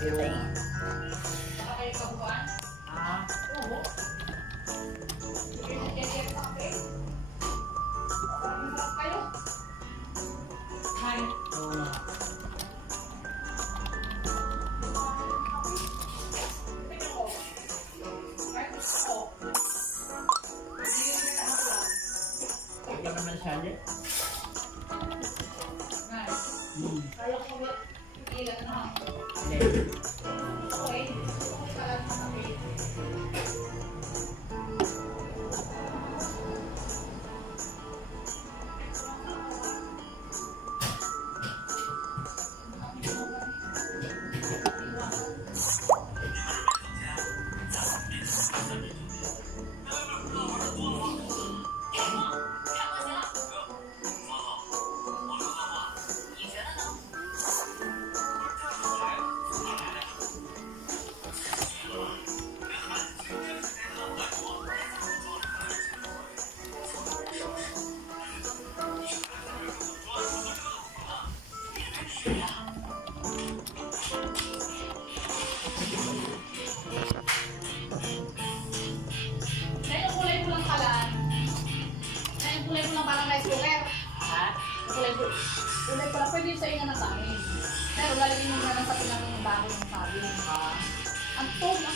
Okay. Kaya ko ba ilan na? Okay. Kulay pala, pwede sa inyo ng kanin. Pero lalagyan mo na lang sa pinang baho ng sabi. Ang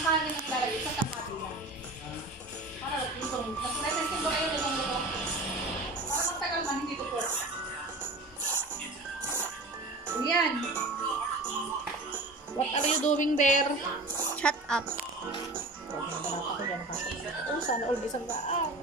kanin ang lalagyan sa tamati lang. Para itong, nag-testing ko kayo nitong luto. Para magtagal man, hindi ito po. Yan. What are you doing there? Shut up. Oh, sana all isang daan.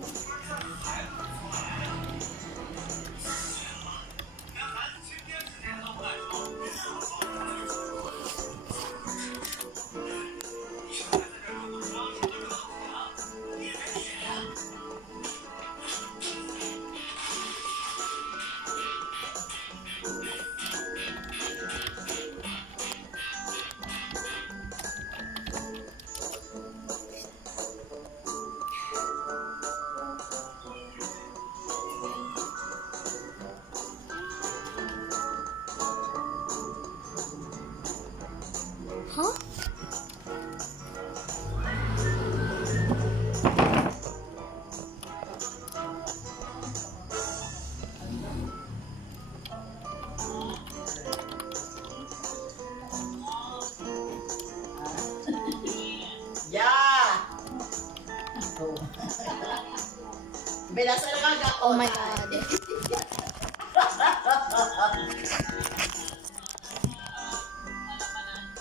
Huh? Bilas na lang ako. Oh my God.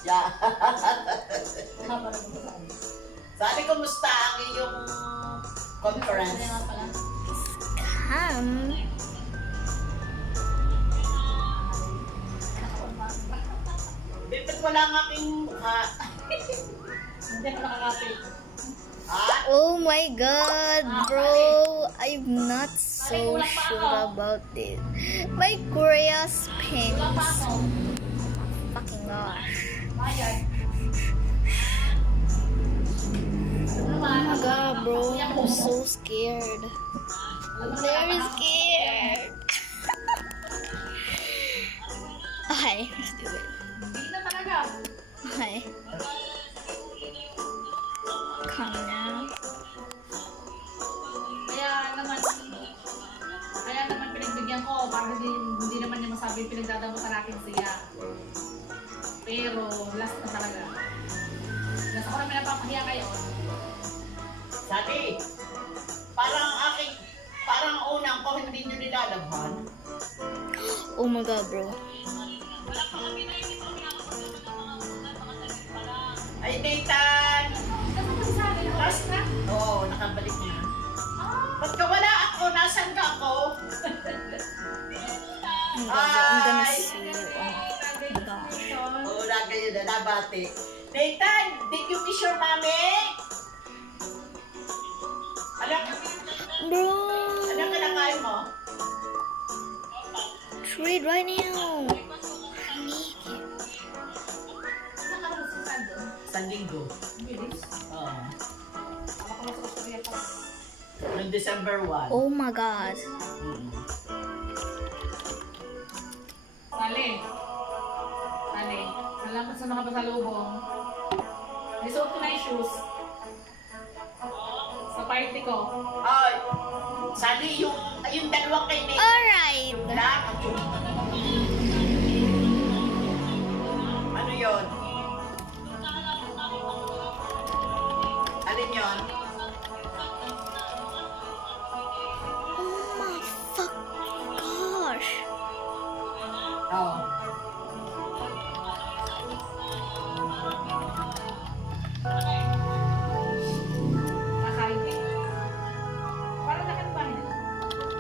Yeah. Sabi, kumusta ang iyong conference? Bipit wala ang aking mukha. Hindi pa nakakapit. Oh my God, bro! I'm not so sure about this. My Korea's pants. Fucking gosh. Oh my God, bro! I'm so scared. I'm very scared. Okay, let's do it. Hindi na talaga. Okay. Calm down. Kaya naman pinagbigyan ko para hindi naman niya masabi pinagdadamutan natin siya. Pero last na talaga. Nasa ko namin napapahiya kayo. Sabi, parang unang ko hindi nyo nilalabhan. Oh my God, bro. Ay, Nathan! Last na? Oo, nakabalik na. Ba't ka wala ako? Nasaan ka ako? I'm gonna see you. Oh my gosh. Oo, kayo na, nabati. Nathan, did you miss your mommy? Bro! Ano ka nakain mo? Trade right now. I need it. San Linggo. Bilis. Oo. Ako na sa Australia pa. Noong December 1. Oh my God. Sali. Sali. Salamat sa mga pasalubong. Nisuot ko na yung shoes. Sa party ko. Ay, Sally, yung dalawang kay Nathan. Alright. Wala. Ano yun? Alin yun? Oh my fuck gosh. Oh. Nakain eh. Parang nakanibahin.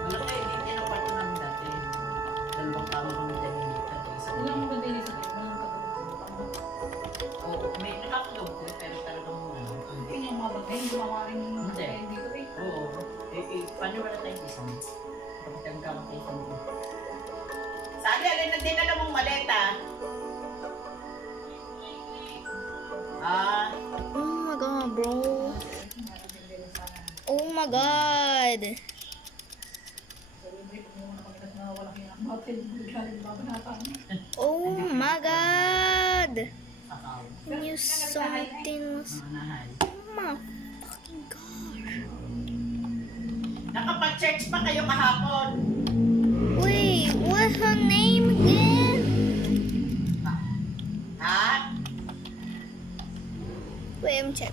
Ano kayo, hindi tinapal ko namin dati. Dalawang tao kami dyan ni Nathan. Wala mong gandili sa kayo. Walang katulog. Oo, may nakatulog ko, pero talagang ano. Yun yung mga bagay. Hindi makawarin yung Hindi. dito eh. Oo. Paano wala tayong isang? Kapag kami kayo sa mga. Sally, alin na dinala mong maleta? Ah, Oh my god, bro. Oh my god. Oh my god. sakaw. I knew something was... Manahay. Oh my fucking gosh. Nakapag-church pa kayo kahapon. Wait, what's her name again? Ha? Wait, let me check.